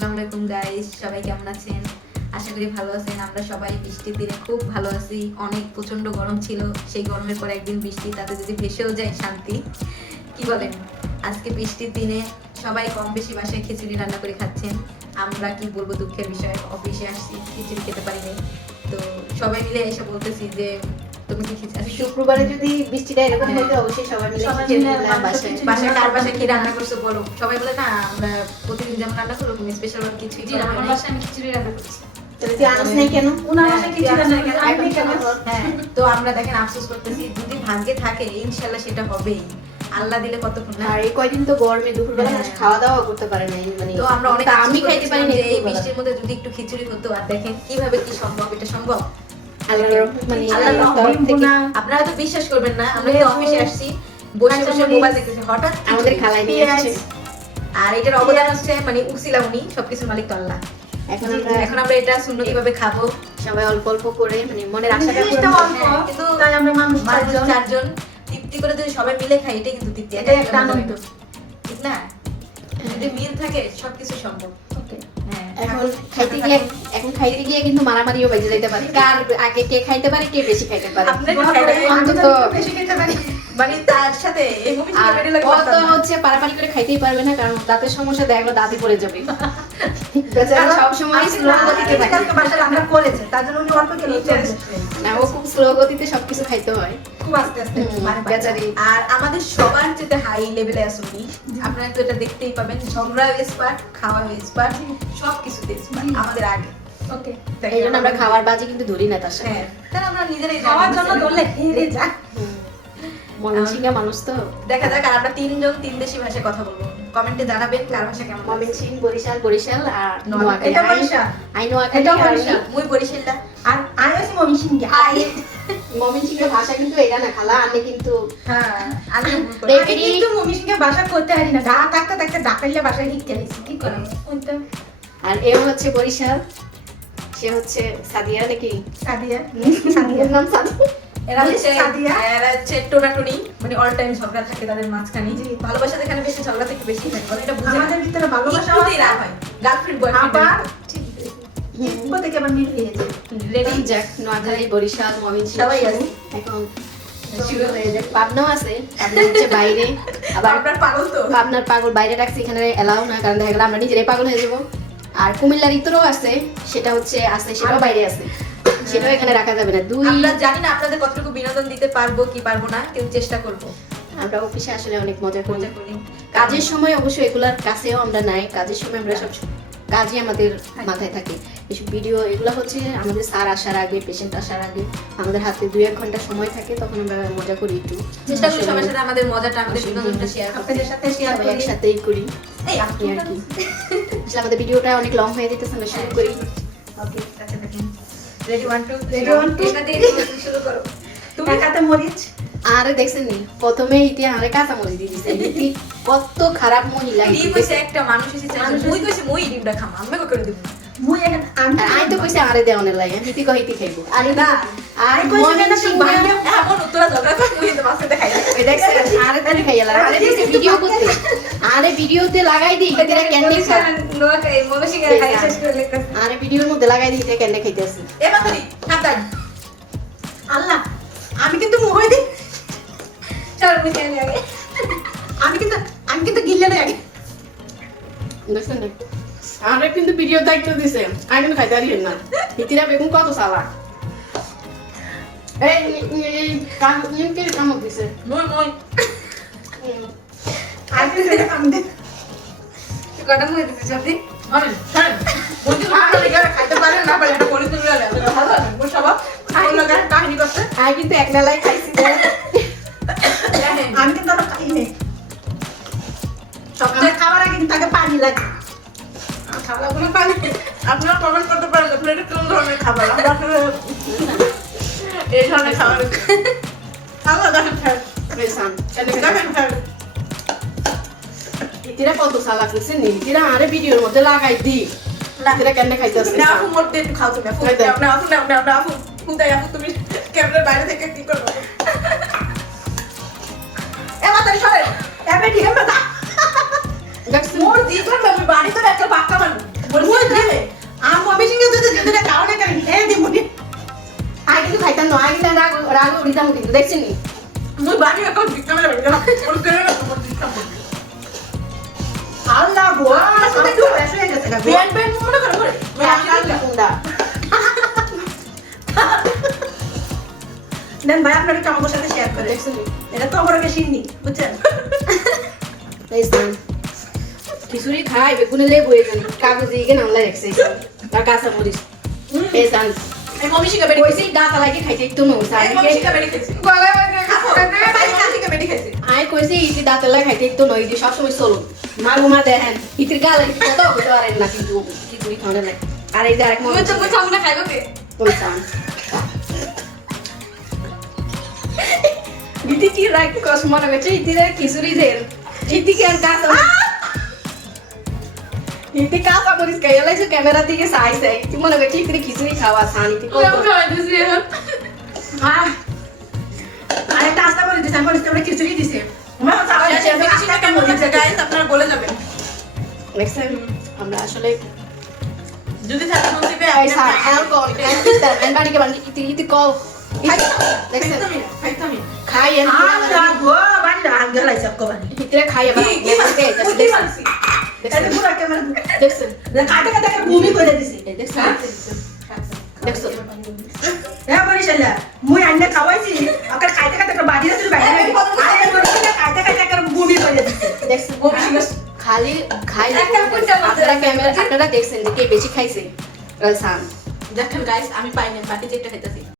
আসসালামু আলাইকুম গাইস, সবাই কেমন আছেন? আশা করি ভালো আছেন। আমরা সবাই বৃষ্টির দিনে খুব ভালো আছি। অনেক প্রচন্ড গরম ছিল, সেই গরমের পর একদিন বৃষ্টি, তাতে যদি ভেসেও যায় শান্তি। কি বলেন? আজকে বৃষ্টির দিনে সবাই কম বেশি বাসায় খিচুড়ি রান্না করে খাচ্ছেন। আমরা কি বলবো, দুঃখের বিষয়, অফিসে আসছি খিচুড়ি খেতে পারিনি। তো সবাই মিলে এসে বলতেছি যে তুমি কি খিচুড়ি, শুক্রবারে যদি বৃষ্টিটা এরকম হতো অবশ্যই সবাই মিলে বাসায় কার বাসায় কি রান্না করছো বলো। সবাই বলে না আমরা প্রতিদিন যেমন রান্না করবো তুমি স্পেশাল কিছুই করা হয় আমার নাই। বাসায় আমি খিচুড়ি রান্না করছি। তাহলে তুই আনস নাই কেন? উনার বাসায় খিচুড়ি রান্না করছি, আমি কেন? হ্যাঁ, তো আমরা দেখেন আফসোস করতেছি, যদি ভাগ্যে থাকে ইনশাআল্লাহ সেটা হবেই। আল্লাহ দিলে কতক্ষণ না। আর এই কয়দিন তো গরমে দুপুরবেলা হ্যাঁ। খাওয়া দাওয়া করতে পারে নাই, মানে তো আমরা অনেক আমি খাইতে পারি না যে এই এই বৃষ্টির মধ্যে যদি একটু খিচুড়ি হতো, আর দেখেন কিভাবে কি সম্ভব, এটা সম্ভব। আল্লাহর রহমত, মানে আল্লাহর আল্লাহর রহমত তরফ থেকে আপনারা তো বিশ্বাস করবেন না, আমরা তো অফিসে আসছি, বসে বসে মোবাইল দেখতেছি, হঠাৎ আমাদের খিচুড়ি। খালাই নিয়ে আসছে। আর এটার অবদান হচ্ছে মানে উসিলা উনি, সবকিছুর মালিক তো আল্লাহ। এখন আমরা এটা সুন্দর কিভাবে খাবো, সবাই অল্প অল্প করে, মানে মনের আশাটা জিনিসটা পূরণ অল্প, করবো। কিন্তু তাই আমরা মানুষ চারজন তৃপ্তি করে যদি সবাই মিলে খাই, এটাই কিন্তু তৃপ্তি, এটা একটা আনন্দ। ঠিক না? যদি মিল থাকে সবকিছু সম্ভব। হ্যাঁ, এখন খাইতে গিয়ে কিন্তু মারামারিও বেজে যেতে পারে, কার আগে কে খাইতে পারে, কে বেশি খাইতে পারে। আপনার অন্তত বেশি খেতে পারি। মানে তার সাথে এই মুভি আর থেকে লাগে অত হচ্ছে পারাপারি করে খাইতেই পারবে না, কারণ দাঁতের সমস্যা দেখলো দাঁতে পড়ে যাবে। বেচারা সবসময় স্লো গতিতে থাকে। আজকে বাসায় রান্না করেছে, তার জন্য উনি অল্প খেলে না, ও খুব স্লো গতিতে সবকিছু খাইতে হয়। খুব আস্তে আস্তে মানে বেচারি আর আমাদের সবার যেটা হাই লেভেলে আছে উনি, আপনারা তো এটা দেখতেই পাবেন, ঝগড়া এক্সপার্ট, খাওয়া এক্সপার্ট, সবকিছুতে এক্সপার্ট আমাদের আগে। ওকে। এই জন্য আমরা খাবার বাজি কিন্তু ধরি না তার সাথে। হ্যাঁ, তাহলে আমরা নিজেরাই খাওয়ার জানি। জন্য ধরলে হেরে যায়। ময়মনসিংহের মানুষ তো। দেখা যাক, আর আমরা তিনজন তিন দেশি ভাষায় কথা বলবো। কমেন্টে জানাবেন কার ভাষা কেমন লাগে। ময়মনসিংহ, বরিশাল আর নোয়াখালী। নোয়াখালী। এটা বরিশাল। আই নোয়াখালী এটা আর বরিশাল। মুই বরিশালটা। আর আমি হচ্ছে ময়মনসিংহে। ময়মনসিংহের ভাষা কিন্তু এটা না খালা, আমি কিন্তু হ্যাঁ, আমি ভুল করি। দেখ- আমি কিন্তু ময়মনসিংহে ভাষা করতে পারি না, গা থাকতে থাকতে ডাকাইলে ভাষায় শিখতে গেছি, কি করে ওইটা আর এ হচ্ছে বরিশাল, সে হচ্ছে সাদিয়া নাকি? সাদিয়া সাদিয়ার নাম সাদিয়া। এরা হচ্ছে সাদিয়া। এরা হচ্ছে টোনাটুনি, মানে অল টাইম ঝগড়া থাকে তাদের মাঝখানে। ভালোবাসা যেখানে বেশি, ঝগড়া থেকে বেশি থাকে, ওরা এটা বুঝে না। আমাদের ভিতরে ভালোবাসা একটুতেই রাগ হয়। গার্লফ্রেন্ড বয়ফ্রেন্ড আবার কোথা থেকে আবার মিল হয়ে যায়। রেডি। যাক, নোয়াখালী, বরিশাল, ময়মনসিংহ সবাই আছে। এখন শুরু হয়ে যাক। পাবনাও আছে, পাবনা হচ্ছে বাইরে। আবার আপনার পাগল তো। পাবনার পাগল বাইরে রাখছি, এখানে এলাও না, কারণ দেখা গেল আমরা নিজেরাই পাগল হয়ে যাবো। আর কুমিল্লার ইতরও আছে, সেটা হচ্ছে আছে, সেটাও বাইরে আছে, সেটাও এখানে রাখা যাবে না। দুই আমরা জানি না আপনাদের কতটুকু বিনোদন দিতে পারবো কি পারবো না, কিন্তু চেষ্টা করবো। আমরা অফিসে আসলে অনেক মজা করি। মজা করি। কাজের সময় অবশ্য এগুলার কাছেও আমরা নাই, কাজের সময় আমরা সব কাজই আমাদের মাথায় থাকে। এসব ভিডিও এগুলো হচ্ছে আমাদের স্যার আসার আগে, পেশেন্ট আসার আগে আমাদের হাতে 2-1 ঘন্টা সময় থাকে, তখন আমরা মজা করি একটু। চেষ্টা করি সবার সাথে আমাদের মজাটা, আমাদের বিনোদনটা শেয়ার করতে। আপনাদের সাথে শেয়ার সবাই করি। একসাথেই করি এই এই আপনি আর কি। আসলে আমাদের ভিডিওটা অনেক লং হয়ে যেতেছে, আমরা শুরু করি। ওকে, কাছে থাকেন। রেডি 1 2 Ready, 1, 2, এটা দিয়ে তুমি শুরু করো। তুমি কাতে মরিচ আরে দেখছেন নি, প্রথমে ইতি আরে কাঁচামরিচ দিয়ে দিছে। ইতি কত খারাপ মহিলা ডিম ইতি। হইছে একটা, মানুষ হইছে চারজন। মুই কইছি মুই ডিমটা খাম, আমি করে দিব না। মুই এখন আর আই তো কইছে আরে দেওয়ানের লাগে, ইতি কই ইতি খাইবো। আরে না, আর কইছে কেন তুই বাইরে এমন উত্তরা ঝগড়া করে মুই তো মাঝখানে খাই। ওই দেখছেন আরে তারে খাইলা। আরে দিছে ভিডিও করতে, আরে ভিডিওতে লাগাই দিই এরা ক্যান্ডি খায়। নোয়াখালী ময়মনসিংহে খাই শেষ করে লিখতেছি। আরে ভিডিওর মধ্যে লাগাই দিই ক্যান্ডি খাইতেছি। এ বাতরি সাবধান। আল্লাহ, আমি কিন্তু মুহই দিই, চল মুই খেয়ে আগে। আমি কিন্তু গিল্লে না আগে। দেখছেন না, আরে কিন্তু ভিডিও দায়িত্ব দিছে, আমি কিন্তু খাইতে পারি না। ইতিরা বেগুন কত সালা। এই কাম নিকে কামক দিছে। মুই আর কিন্তু আমি দিই। তুই কটা মুই দিছিস সত্যি? আরে ছাড়। মুই তো ভালো লাগে খাইতে পারে না পারে এটা বলে তুই লাগে। ভালো লাগে। মুই সব খাই লাগা কাহিনী করতে। আমি কিন্তু এক নালাই খাইছি। আমি কিন্তু আরো খাই নাই। সবচেয়ে খাওয়ার আগে কিন্তু আগে পানি লাগে। খাবারগুলো পানি। আপনারা কমেন্ট করতে পারেন প্লেটে কোন ধরনের খাবার। আমরা আসলে এই ধরনের খাবার খাওয়া দেখেন খাই। বেসান দেখেন খাই। ইতিরা কত সালা দিছে নি, ইতিরা আরে ভিডিওর মধ্যে লাগাই দি। ইতিরা কেন খাইতেছে? না আপু মোট একটু খাও তুমি। আপু না আপু খুদাই আপু তুমি ক্যামেরার বাইরে থেকে কি করবে? এ মাতারি সরে। এবে ঠিক আছে। দেখছেন মোর দি করবে আমি বাড়ি তো একটা পাক্কা মানুষ। দাম কিন্তু দেখছেন নি মুই বাড়ি এখন ক্যামেরা বের কর ওর করে না তোমার দিতাম আল্লাহ গো সব তো বেশ হয়ে গেছে গা বেন বেন মনে করে করে কোনটা দেন ভাই আপনারা একটু আমার সাথে শেয়ার করে দেখছেন নি এটা তো আমার বেশি নি বুঝছেন এই সান খিচুড়ি খাই বেগুনে লেবু এই কাগজে এখানে আনলা রাখছে আর কাঁচা মরিচ এই সান এই মমি শিখা বেরি কইছি দাঁত লাগে খাইতে একটু নো এই মমি শিখা বেরি খাইছে গলায় বাইরে শিখা বেরি খাইছে আই কইছি ইতি দাঁত লাগে খাইতে একটু নো ইতি সব সময় চলো মারু মা দেখেন ইতির গালে কত হতে পারে না কিন্তু খিচুড়ি খাওয়া লাগে আর এই যে আরেক মরিচ মুই তো আমরা খাইবো কে ওই সান ইতি কি রাখ কস মনে করছে ইতিরে খিচুড়ি দের ইতি কি আর কাঁচা ইতি কাঁচা মরিচ খাইয়া লাগছে ক্যামেরা দিকে চাইছে ইতি মনে করছে ইতিরে খিচুড়ি খাওয়া সান ইতি কত খাইতেছি এখন আরেকটা আস্তা করে দিছে আমি আমরা খিচুড়ি দিছে আমার আস্তা কেমন দিছে গাইস আপনারা বলে যাবেন নেক্সট টাইম আমরা আসলে যদি থাকে নসিবে এই সান অ্যালকোহল এন্ড বাড়িকে বাড়ি ইতি ইতি কল নেক্সট টাইম খাইতামি খাই এন্ড আল্লাহ গো বান্ডা আঙ্গলাই সব কোবানি ইতিরে খাই এবার কি বলছি এটা পুরো ক্যামেরা দেখছেন কাটে কাটে ভূমি করে দিছি দেখছেন দেখছেন হ্যাঁ বরিশালা মুই আন্না খাওয়াইছি আকার খাইতে খাইতে একটা বাড়ি আছে বাইরে আরে বরিশালা খাইতে খাইতে একটা ভূমি করে দিছে দেখছেন খালি খাই আপনারা ক্যামেরা আপনারা দেখছেন যে কে বেশি খাইছে সান দেখেন গাইস আমি পাইনি বাকি যেটা খাইতেছি